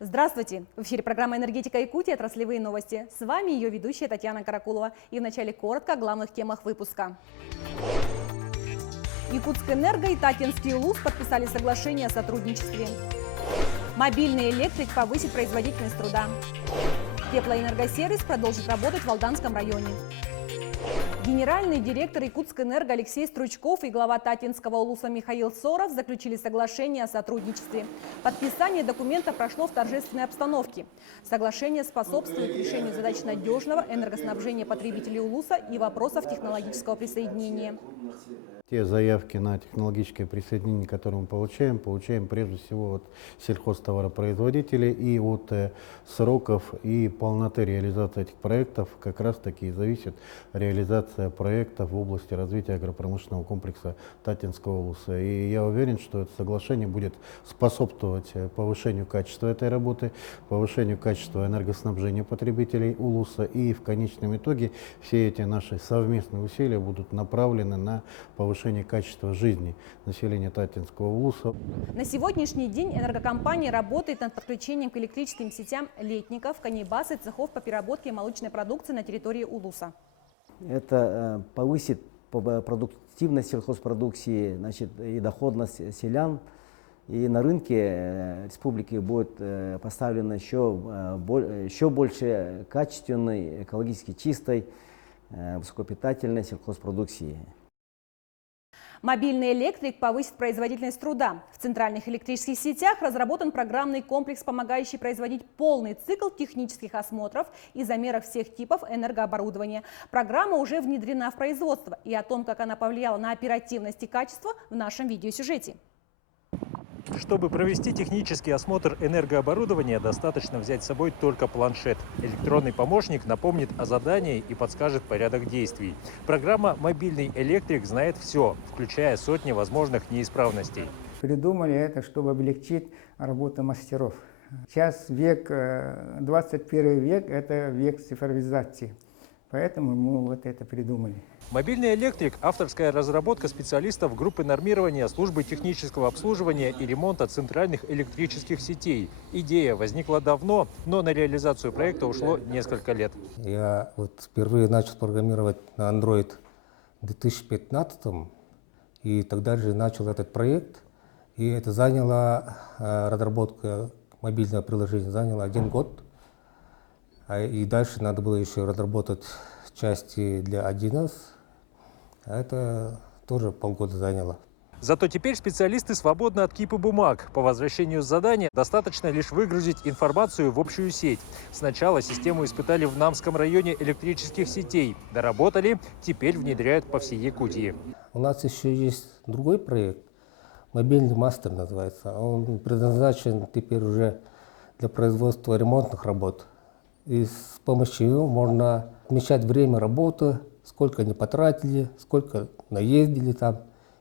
Здравствуйте! В эфире программа «Энергетика Якутии. Отраслевые новости». С вами ее ведущая Татьяна Каракулова. И вначале коротко о главных темах выпуска. Якутскэнерго и Татинский УЛУС подписали соглашение о сотрудничестве. Мобильный электрик повысит производительность труда. Теплоэнергосервис продолжит работать в Алданском районе. Генеральный директор Якутскэнерго Алексей Стручков и глава Татинского УЛУСа Михаил Соров заключили соглашение о сотрудничестве. Подписание документа прошло в торжественной обстановке. Соглашение способствует решению задач надежного энергоснабжения потребителей УЛУСа и вопросов технологического присоединения. Те заявки на технологическое присоединение, которые мы получаем прежде всего от сельхозтоваропроизводителей, и от сроков и полноты реализации этих проектов как раз таки зависит реализация проектов в области развития агропромышленного комплекса Татинского УЛУСа. И я уверен, что это соглашение будет способствовать повышению качества этой работы, повышению качества энергоснабжения потребителей УЛУСа, и в конечном итоге все эти наши совместные усилия будут направлены на повышение качества жизни населения Татинского УЛУСа. На сегодняшний день энергокомпания работает над подключением к электрическим сетям летников, конейбаз и цехов по переработке молочной продукции на территории УЛУСа. Это повысит продуктивность сельхозпродукции, значит, и доходность селян. И на рынке республики будет поставлена еще больше качественной, экологически чистой, высокопитательной сельхозпродукции. Мобильный электрик повысит производительность труда. В центральных электрических сетях разработан программный комплекс, помогающий производить полный цикл технических осмотров и замеров всех типов энергооборудования. Программа уже внедрена в производство. И о том, как она повлияла на оперативность и качество, в нашем видеосюжете. Чтобы провести технический осмотр энергооборудования, достаточно взять с собой только планшет. Электронный помощник напомнит о задании и подскажет порядок действий. Программа «Мобильный электрик» знает все, включая сотни возможных неисправностей. Придумали это, чтобы облегчить работу мастеров. Сейчас век, 21 век, это век цифровизации. Поэтому мы вот это придумали. Мобильный электрик – авторская разработка специалистов группы нормирования службы технического обслуживания и ремонта центральных электрических сетей. Идея возникла давно, но на реализацию проекта ушло несколько лет. Я впервые начал программировать на Android в 2015 и тогда же начал этот проект. И это заняло, разработка мобильного приложения заняла 1 год. И дальше надо было еще разработать части для 1С. Это тоже полгода заняло. Зато теперь специалисты свободны от кипа бумаг. По возвращению с задания достаточно лишь выгрузить информацию в общую сеть. Сначала систему испытали в Намском районе электрических сетей. Доработали, теперь внедряют по всей Якутии. У нас еще есть другой проект, мобильный мастер называется. Он предназначен теперь уже для производства ремонтных работ. И с помощью него можно отмечать время работы, сколько они потратили, сколько наездили там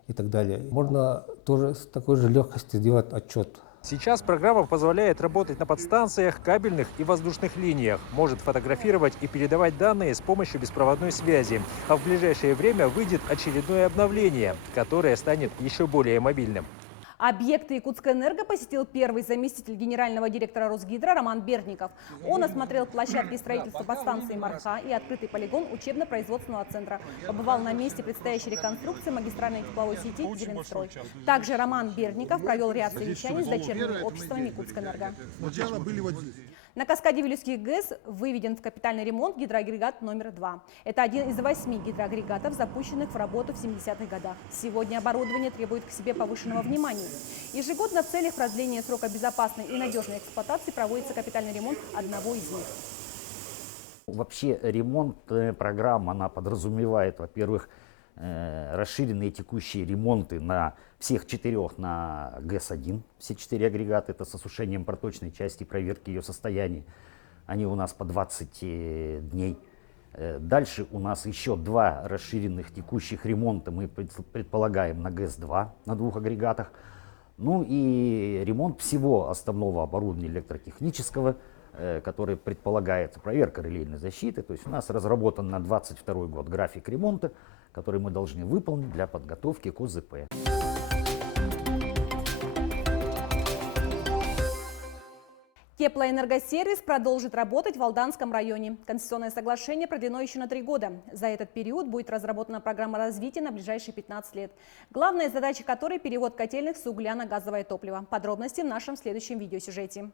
и так далее. Можно тоже с такой же легкостью сделать отчет. Сейчас программа позволяет работать на подстанциях, кабельных и воздушных линиях. Может фотографировать и передавать данные с помощью беспроводной связи. А в ближайшее время выйдет очередное обновление, которое станет еще более мобильным. Объекты Якутскэнерго посетил первый заместитель генерального директора Росгидро Роман Берников. Он осмотрел площадки строительства подстанции Марха и открытый полигон учебно-производственного центра. Побывал на месте предстоящей реконструкции магистральной тепловой сети «Зеленстрой». Также Роман Берников провел ряд совещаний с дочерними обществами Якутскэнерго. На каскаде Вилюйских ГЭС выведен в капитальный ремонт гидроагрегат номер 2. Это один из 8 гидроагрегатов, запущенных в работу в 70-х годах. Сегодня оборудование требует к себе повышенного внимания. Ежегодно в целях продления срока безопасной и надежной эксплуатации проводится капитальный ремонт одного из них. Вообще ремонтная программа, она подразумевает, во-первых, расширенные текущие ремонты на всех 4 на ГЭС-1. Все 4 агрегата, это с осушением проточной части, проверки ее состояния. Они у нас по 20 дней. Дальше у нас еще 2 расширенных текущих ремонта мы предполагаем на ГЭС-2 на 2 агрегатах. Ну и ремонт всего основного оборудования электротехнического, который предполагается проверка релейной защиты. То есть у нас разработан на 2022 год график ремонта, который мы должны выполнить для подготовки к ОЗП. Теплоэнергосервис продолжит работать в Алданском районе. Концессионное соглашение продлено еще на 3 года. За этот период будет разработана программа развития на ближайшие 15 лет. Главная задача которой – перевод котельных с угля на газовое топливо. Подробности в нашем следующем видеосюжете.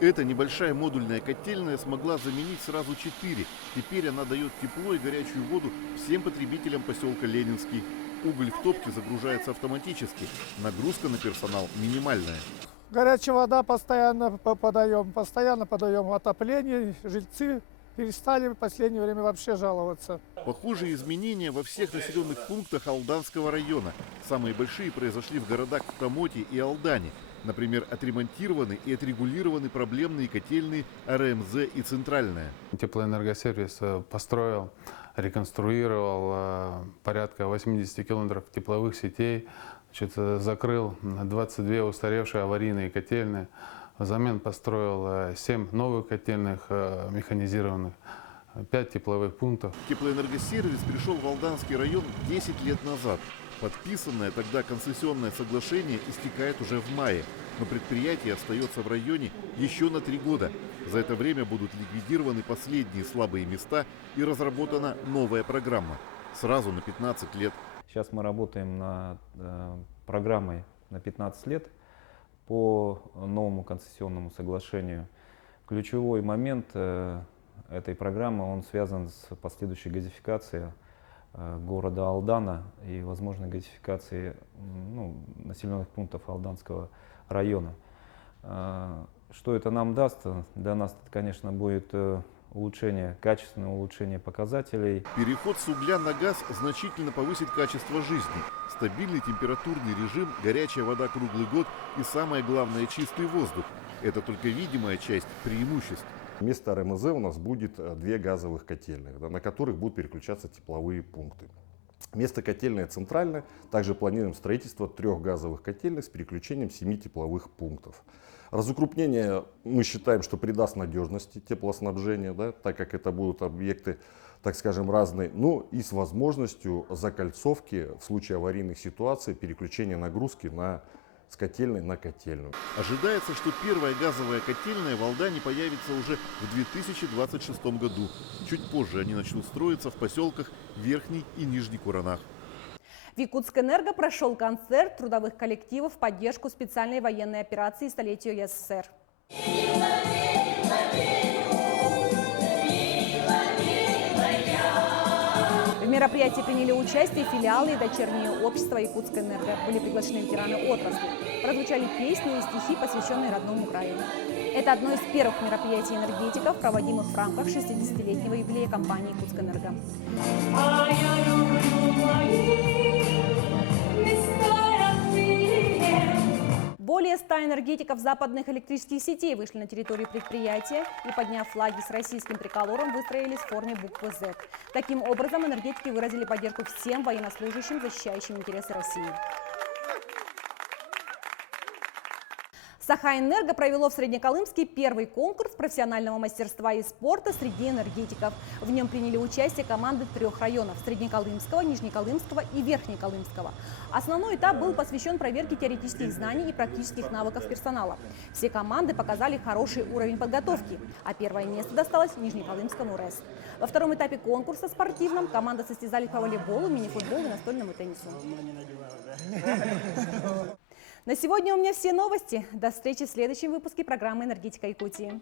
Эта небольшая модульная котельная смогла заменить сразу 4. Теперь она дает тепло и горячую воду всем потребителям поселка Ленинский. Уголь в топке загружается автоматически. Нагрузка на персонал минимальная. Горячая вода постоянно подаем отопление. Жильцы перестали в последнее время вообще жаловаться. Похожие изменения во всех населенных пунктах Алданского района. Самые большие произошли в городах Томоте и Алдане. Например, отремонтированы и отрегулированы проблемные котельные РМЗ и Центральная. Теплоэнергосервис построил, реконструировал порядка 80 километров тепловых сетей, закрыл 22 устаревшие аварийные котельные, взамен построил 7 новых котельных механизированных, 5 тепловых пунктов. Теплоэнергосервис пришел в Алданский район 10 лет назад. Подписанное тогда концессионное соглашение истекает уже в мае, но предприятие остается в районе еще на 3 года. За это время будут ликвидированы последние слабые места и разработана новая программа. Сразу на 15 лет. Сейчас мы работаем над программой на 15 лет по новому концессионному соглашению. Ключевой момент этой программы, он связан с последующей газификацией города Алдана и возможной газификации населенных пунктов Алданского района. Что это нам даст? Для нас это, конечно, будет качественное улучшение показателей. Переход с угля на газ значительно повысит качество жизни. Стабильный температурный режим, горячая вода круглый год и, самое главное, чистый воздух. Это только видимая часть преимуществ. Вместо РМЗ у нас будет 2 газовых котельных, на которых будут переключаться тепловые пункты. Вместо котельной Центральной также планируем строительство 3 газовых котельных с переключением 7 тепловых пунктов. Разукрупнение мы считаем, что придаст надежности теплоснабжения, так как это будут объекты, так скажем, разные, но и с возможностью закольцовки в случае аварийных ситуаций, переключения нагрузки с котельной на котельную. Ожидается, что первая газовая котельная в Алдане появится уже в 2026 году. Чуть позже они начнут строиться в поселках Верхний и Нижний Куранах. В Якутскэнерго прошел концерт трудовых коллективов в поддержку специальной военной операции столетию СССР. В мероприятии приняли участие филиалы и дочерние общества Якутскэнерго. Были приглашены ветераны отрасли. Прозвучали песни и стихи, посвященные родному краю. Это одно из первых мероприятий энергетиков, проводимых в рамках 60-летнего юбилея компании Якутскэнерго. Более 100 энергетиков западных электрических сетей вышли на территорию предприятия и, подняв флаги с российским триколором, выстроились в форме буквы Z. Таким образом, энергетики выразили поддержку всем военнослужащим, защищающим интересы России. Сахаэнерго провело в Среднеколымске первый конкурс профессионального мастерства и спорта среди энергетиков. В нем приняли участие команды 3 районов – Среднеколымского, Нижнеколымского и Верхнеколымского. Основной этап был посвящен проверке теоретических знаний и практических навыков персонала. Все команды показали хороший уровень подготовки, а первое место досталось Нижнеколымскому РЭС. Во втором этапе конкурса спортивном команды состязались по волейболу, мини-футболу и настольному теннису. На сегодня у меня все новости. До встречи в следующем выпуске программы «Энергетика Якутии».